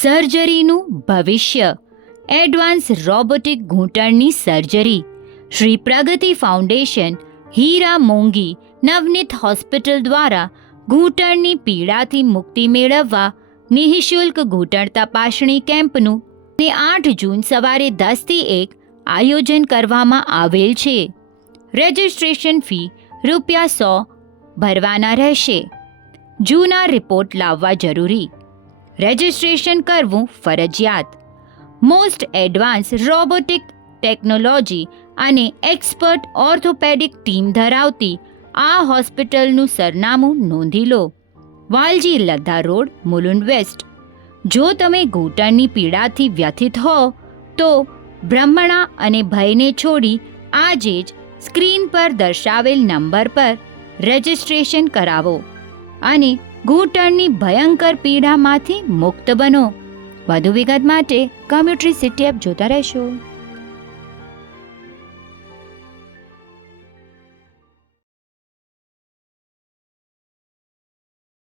સર્જરીનું ભવિષ્ય, advance robotic ઘૂંટણની surgery. Shri પ્રગતિ foundation, હીરા મોંઘી Navneet hospital દ્વારા ઘૂંટણની પીડાથી મુક્તિ મેળવવા નિઃશુલ્ક ઘૂંટણ તપાસણી કેમ્પનું 8 જૂન સવારે 10 થી 1 આયોજન કરવામાં આવેલ છે. રજિસ્ટ્રેશન ફી ₹100 ભરવાના રહેશે. જૂના રિપોર્ટ લાવવા જરૂરી. રજિસ્ટ્રેશન કરવું ફરજિયાત. મોસ્ટ એડવાન્સ રોબોટિક ટેકનોલોજી અને એક્સપર્ટ ઓર્થોપેડિક ટીમ ધરાવતી આ હોસ્પિટલનું સરનામું નોંધી લો. Valji Ladda road, Mulund west. જો તમે ઘૂંટણની પીડાથી વ્યથિત હો તો ભ્રમણા અને ભયને છોડી આજે જ સ્ક્રીન પર દર્શાવેલ નંબર પર રજિસ્ટ્રેશન કરાવો અને ઘૂંટણની ભયંકર પીડામાંથી મુક્ત બનો. વધુ વિગત માટે કોમ્યુટરી સિટી એપ જોતા રહેશો.